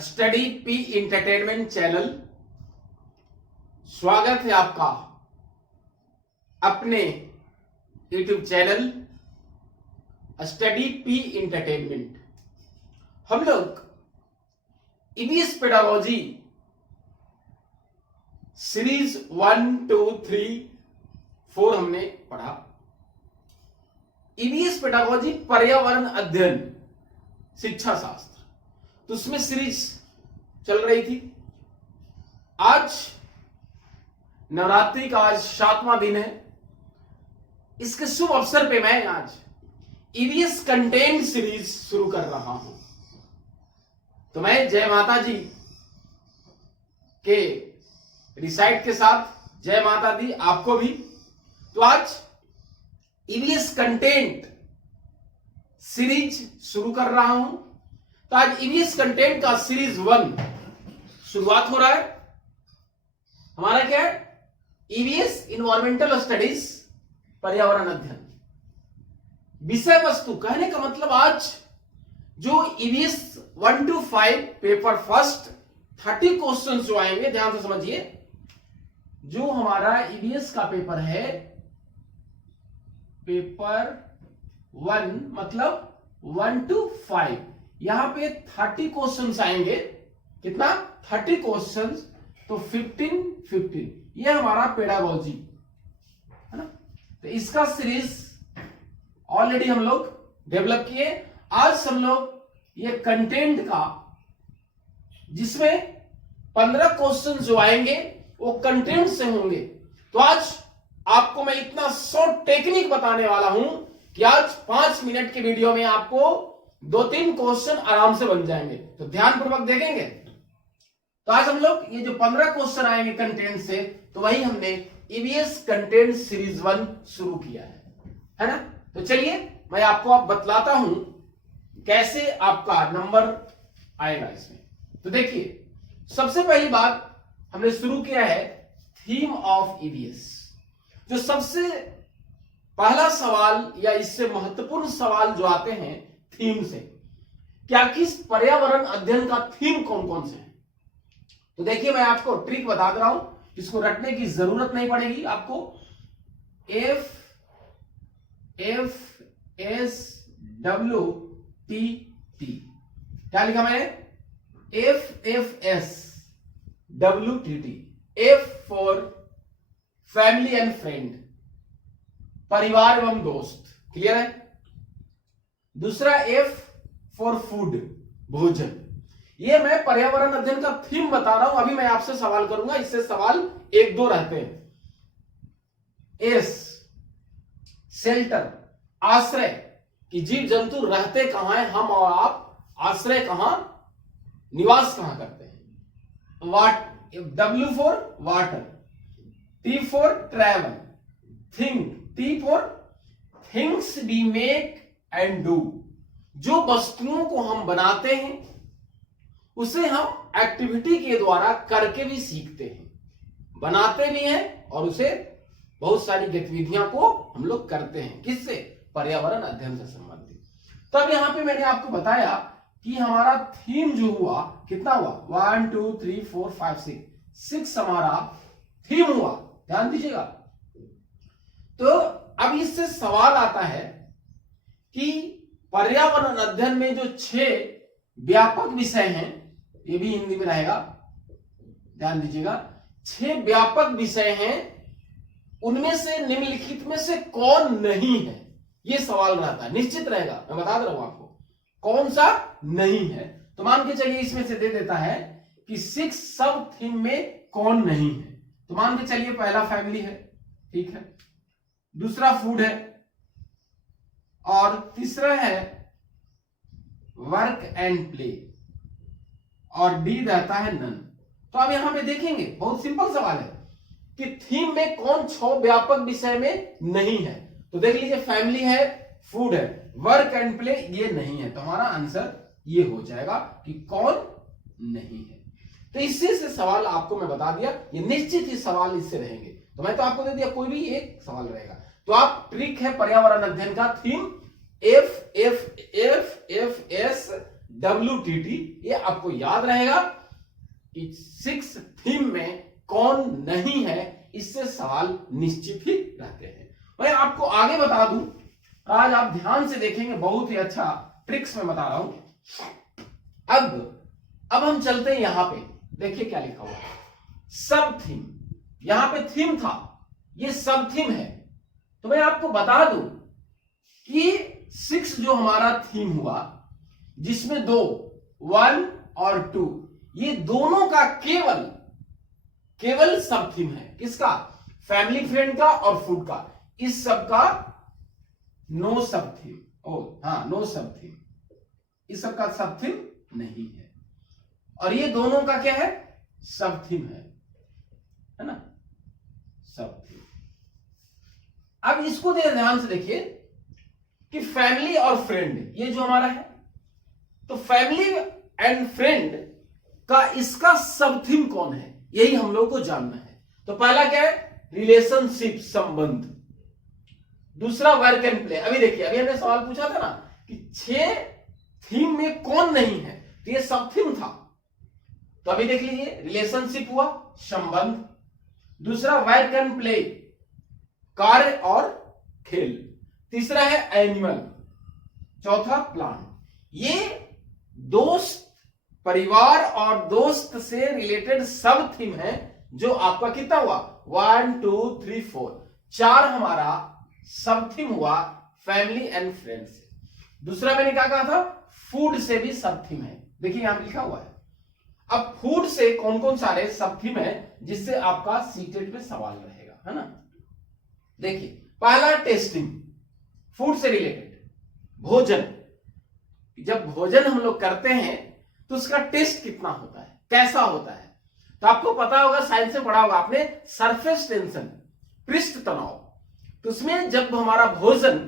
Study P entertainment channel. स्वागत है आपका अपने YouTube channel study P entertainment. हम लोग ईवीएस पेडागोजी सीरीज 1, 2, 3, 4 हमने पढ़ा। ईवीएस पेडागोजी पर्यावरण अध्ययन शिक्षा शास्त्र, तो उसमें सीरीज चल रही थी। आज नवरात्रि का आज 7वां दिन है। इसके शुभ अवसर पे मैं आज ईवीएस कंटेंट सीरीज शुरू कर रहा हूं। तो मैं जय माता जी के रिसाइट के साथ जय माता दी आपको भी। तो आज ईवीएस कंटेंट सीरीज शुरू कर रहा हूं। तो आज ईवीएस कंटेंट का सीरीज 1 शुरुआत हो रहा है। हमारा क्या है? ईवीएस इन्वायरमेंटल स्टडीज, पर्यावरण अध्ययन। विषय वस्तु कहने का मतलब आज जो EVS 1 to 5 paper first 30 question जो आएंगे, ध्यान से समझिए। जो हमारा ईवीएस का पेपर है, पेपर 1 मतलब 1 to 5, यहां पे 30 क्वेश्चंस आएंगे। कितना? 30 क्वेश्चंस। तो 15 ये हमारा पेडागोजी है ना। तो इसका सीरीज ऑलरेडी हम लोग डेवलप किए। आज हम लोग ये कंटेंट का, जिसमें 15 क्वेश्चन जो आएंगे वो कंटेंट से होंगे। तो आज आपको मैं इतना शॉर्ट टेक्निक बताने वाला हूं कि आज 5 मिनट के वीडियो में आपको 2-3 क्वेश्चन आराम से बन जाएंगे। तो ध्यानपूर्वक देखेंगे। तो आज हम लोग ये जो 15 क्वेश्चन आएंगे कंटेंट से, तो वही हमने ईवीएस कंटेंट सीरीज 1 शुरू किया है ना। तो चलिए मैं आपको अब बतलाता हूं कैसे आपका नंबर आएगा इसमें। तो देखिए, सबसे पहली बात हमने शुरू किया है थीम ऑफ ईवीएस। जो सबसे पहला सवाल या इससे महत्वपूर्ण सवाल जो आते हैं थीम से, क्या किस पर्यावरण अध्ययन का थीम कौन कौन से है। तो देखिए, मैं आपको ट्रिक बता दे रहा हूं, इसको रटने की जरूरत नहीं पड़ेगी आपको। FFSWTT, क्या लिखा मैंने? FFSWTT। F for family and friend, परिवार एवं दोस्त। क्लियर है? दूसरा F फॉर फूड, भोजन। ये मैं पर्यावरण अध्ययन का थीम बता रहा हूं। अभी मैं आपसे सवाल करूंगा, इससे सवाल 1-2 रहते हैं। S शेल्टर, आश्रय, कि जीव जंतु रहते कहां है, हम और आप आश्रय कहां, निवास कहां करते हैं। W for water, T for travel, think, T for things we make and do. जो वस्तुओं को हम बनाते हैं उसे हम एक्टिविटी के द्वारा करके भी सीखते हैं, बनाते भी हैं और उसे बहुत सारी गतिविधियां को हम लोग करते हैं। किससे? पर्यावरण अध्ययन से संबंधित। तब यहां पे मैंने आपको बताया कि हमारा थीम जो हुआ, कितना हुआ? 1, 2, 3, 4, 5, 6 हमारा थीम हुआ। ध्यान दीजिएगा। तो अब इससे सवाल आता है कि पर्यावरण अध्ययन में जो 6 व्यापक विषय हैं, ये भी हिंदी में रहेगा, ध्यान दीजिएगा। 6 व्यापक विषय हैं, उनमें से निम्नलिखित में से कौन नहीं है, ये सवाल रहता है। निश्चित रहेगा, मैं बता दे रहा हूं आपको कौन सा नहीं है। तो मान के चलिए इसमें से दे देता है कि 6 सब थीम में कौन नहीं है। तो मान के चलिए पहला फैमिली है, ठीक है, दूसरा फूड है, और तीसरा है वर्क एंड प्ले, और डी रहता है नन। तो अब यहां पे देखेंगे, बहुत सिंपल सवाल है कि थीम में कौन 6 व्यापक विषय में नहीं है। तो देख लीजिए, फैमिली है, फूड है, वर्क एंड प्ले ये नहीं है। तो हमारा आंसर ये हो जाएगा कि कौन नहीं है। तो इससे से सवाल आपको मैं बता दिया, ये निश्चित ही सवाल इससे रहेंगे। तो मैं तो आपको दे दिया, कोई भी एक सवाल रहेगा। तो आप ट्रिक है पर्यावरण अध्ययन का थीम FFFFS WTT। ये आपको याद रहेगा कि 6 थीम में कौन नहीं है, इससे सवाल निश्चित ही रहते हैं। मैं आपको आगे बता दूं, आज आप ध्यान से देखेंगे, बहुत ही अच्छा ट्रिक्स में बता रहा हूं। अब हम चलते हैं यहां पे, देखिए क्या लिखा हुआ है, सब थीम। यहां पे थीम था, ये सब थीम है। तो मैं आपको बता दूं कि 6 जो हमारा थीम हुआ, जिसमें 2 1 और 2, ये दोनों का केवल सब थीम है। किसका? फैमिली फ्रेंड का और फूड का। इस सब का नो सब थीम, नो सब थीम, इस सब का सब थीम नहीं है। और ये दोनों का क्या है? सब थीम है ना, सब थीम। अब इसको ध्यान से देखिए कि फैमिली और फ्रेंड ये जो हमारा है, तो फैमिली एंड फ्रेंड का इसका सब थीम कौन है, यही हम लोग को जानना है। तो पहला क्या है? रिलेशनशिप, संबंध। दूसरा वर्क एंड प्ले। अभी देखिए, अभी हमने सवाल पूछा था ना कि 6 थीम में कौन नहीं है, तो ये सब थीम था। तो अभी देख लीजिए, रिलेशनशिप हुआ, संबंध। दूसरा वर्क एंड प्ले, कार्य और खेल। तीसरा है एनिमल। चौथा प्लांट। ये दोस्त, परिवार और दोस्त से रिलेटेड सब थीम है, जो आपका कितना हुआ? 1 2 3 4, 4 हमारा सब थीम हुआ फैमिली एंड फ्रेंड्स से। दूसरा मैंने क्या कहा था? फूड से भी सब थीम है। देखिए यहां लिखा हुआ है। अब फूड से कौन कौन सारे सब थीम है, जिससे आपका सीटेट पे सवाल रहेगा, है ना। देखिए, पहला टेस्टिंग, फूड से रिलेटेड, भोजन। जब भोजन हम लोग करते हैं तो उसका टेस्ट कितना होता है, कैसा होता है। तो आपको पता होगा, साइंस में पढ़ा होगा आपने, सरफेस टेंशन, पृष्ठ तनाव। तो उसमें जब हमारा भोजन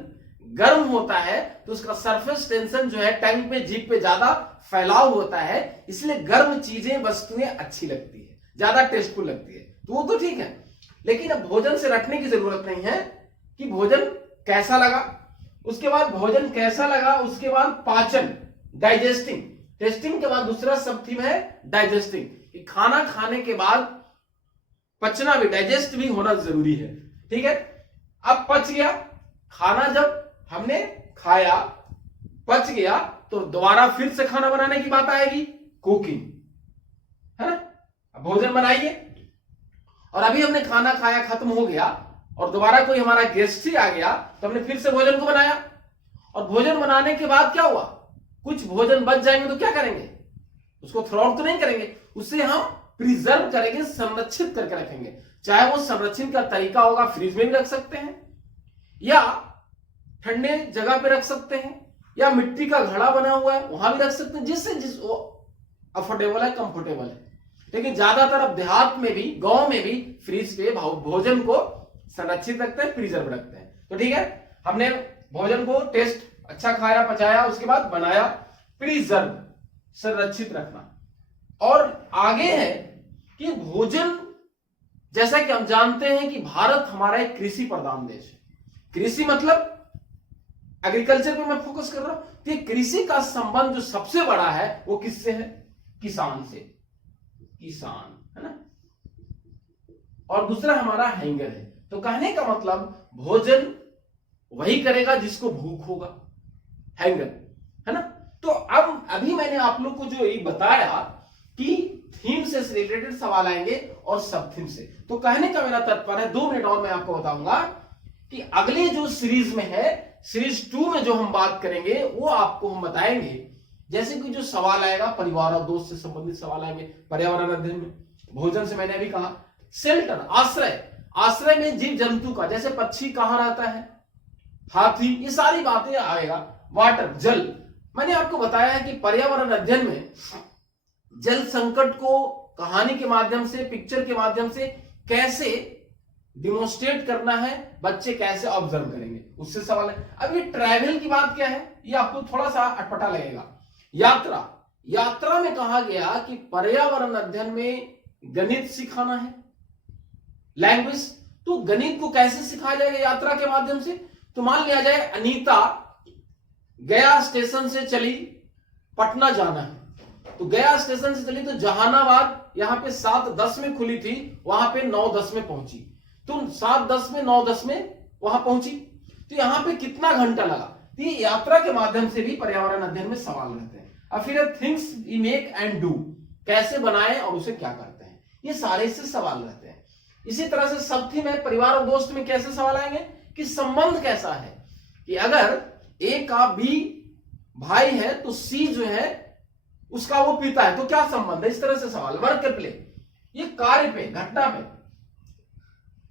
गर्म होता है तो उसका सरफेस टेंशन जो है टंग पे, जीभ पे ज्यादा फैलाव होता है, इसलिए गर्म चीजें, वस्तुएं अच्छी लगती है, ज्यादा टेस्टफुल लगती है। तो वो तो ठीक है, लेकिन अब भोजन से रटने की जरूरत नहीं है कि भोजन कैसा लगा। उसके बाद भोजन कैसा लगा, उसके बाद पाचन, डाइजेस्टिंग। टेस्टिंग के बाद दूसरा सब थीम है डाइजेस्टिंग, कि खाना खाने के बाद पचना भी, डाइजेस्ट भी होना जरूरी है। ठीक है, अब पच गया खाना, जब हमने खाया, पच गया, तो दोबारा फिर से खाना बनाने की बात आएगी, कुकिंग, है ना। भोजन बनाइए, और अभी हमने खाना खाया, खत्म हो गया, और दोबारा कोई हमारा गेस्ट ही आ गया, तो हमने फिर से भोजन को बनाया। और भोजन बनाने के बाद क्या हुआ? कुछ भोजन बच जाएंगे तो क्या करेंगे? उसको थ्रो आउट तो नहीं करेंगे, उसे हम प्रिजर्व करेंगे, संरक्षित करके रखेंगे। चाहे वो संरक्षण का तरीका होगा, फ्रिज में भी रख सकते हैं, या ठंडे जगह पे रख सकते हैं, या मिट्टी का घड़ा बना हुआ है वहां भी रख सकते हैं, जिससे वो अफोर्डेबल है, कंफर्टेबल है। लेकिन ज्यादातर अब देहात में भी, गांव में भी फ्रिज पे भोजन को संरक्षित रखते हैं, प्रिजर्व रखते हैं। तो ठीक है, हमने भोजन को टेस्ट अच्छा खाया, पचाया, उसके बाद बनाया, प्रिजर्व, संरक्षित रखना। और आगे है कि भोजन, जैसा कि हम जानते हैं कि भारत हमारा एक कृषि प्रधान देश है। कृषि मतलब एग्रीकल्चर पे मैं फोकस कर रहा हूं। तो कृषि का संबंध जो सबसे बड़ा है वो किससे है? किसान से, किसान, है ना। और दूसरा हमारा हैंगर है। तो कहने का मतलब भोजन वही करेगा जिसको भूख होगा, हैंगर, है ना। तो अब अभी मैंने आप लोग को जो ये बताया कि थीम से रिलेटेड सवाल आएंगे और सब थीम से। तो कहने का मेरा तात्पर्य है, 2 मिनट और मैं आपको बताऊंगा कि अगले जो सीरीज में है, सीरीज 2 में जो हम बात करेंगे, वो आपको हम बताएंगे। जैसे कि जो सवाल आएगा परिवार और दोस्त से संबंधित सवाल आएंगे, पर्यावरण अध्ययन में। भोजन से मैंने अभी कहा, शेल्टर, आश्रय, आश्रय में जीव जंतु का, जैसे पक्षी कहां रहता है, हाथी, ये सारी बातें आएगा। वाटर, जल, मैंने आपको बताया है कि पर्यावरण अध्ययन में जल संकट को कहानी के माध्यम से, पिक्चर के माध्यम से कैसे डिमोन्स्ट्रेट करना है, बच्चे कैसे ऑब्जर्व करेंगे, उससे सवाल है। अब ये ट्रैवल की बात क्या है, ये आपको थोड़ा सा अटपटा लगेगा। यात्रा, यात्रा में कहा गया कि पर्यावरण अध्ययन में गणित सिखाना है, लैंग्वेज। तो गणित को कैसे सिखाया जाएगा यात्रा के माध्यम से? तो मान लिया जाए अनीता गया स्टेशन से चली पटना जाना है तो गया स्टेशन से चली तो जहानाबाद यहां पे 7:10 में खुली थी, वहां पे 9:10 में पहुंची, तो 7:10 में 9:10 में वहां पहुंची, तो यहां पे कितना घंटा लगा। तो ये यात्रा के माध्यम से भी पर्यावरण अध्ययन में सवाल रहते हैं। अब फिर things we make and do, कैसे बनाए और उसे क्या करते हैं, ये सारे से सवाल रहते हैं। इसी तरह से सब थी में परिवार और दोस्त में कैसे सवाल आएंगे कि संबंध कैसा है, कि अगर ए का बी भाई है तो सी जो है उसका वो पिता है, तो क्या संबंध है, इस तरह से सवाल। वर्क प्ले, ये कार्य पे, घटना पे,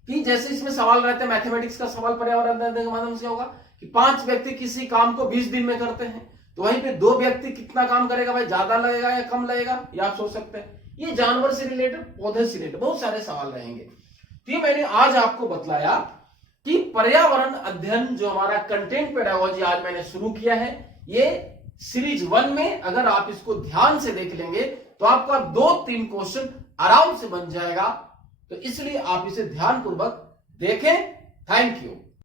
कि जैसे इसमें सवाल रहते हैं मैथमेटिक्स का सवाल पर्यावरण अध्ययन के माध्यम से होगा कि 5 व्यक्ति किसी काम को 20 दिन में करते हैं, तो वहीं पे 2 व्यक्ति कितना काम करेगा भाई, ज्यादा लगेगा या कम लगेगा, ये आप सोच सकते हैं। ये जानवर से रिलेटेड, पौधे से रिलेटेड बहुत सारे सवाल रहेंगे। तो ये मैंने आज आपको बतलाया कि पर्यावरण अध्ययन जो हमारा कंटेंट पेडागोजी आज मैंने शुरू किया है, ये सीरीज 1 में अगर आप इसको ध्यान से देख लेंगे तो आपका 2-3 क्वेश्चन आराम से बन जाएगा। तो इसलिए आप इसे ध्यानपूर्वक देखें। Thank you.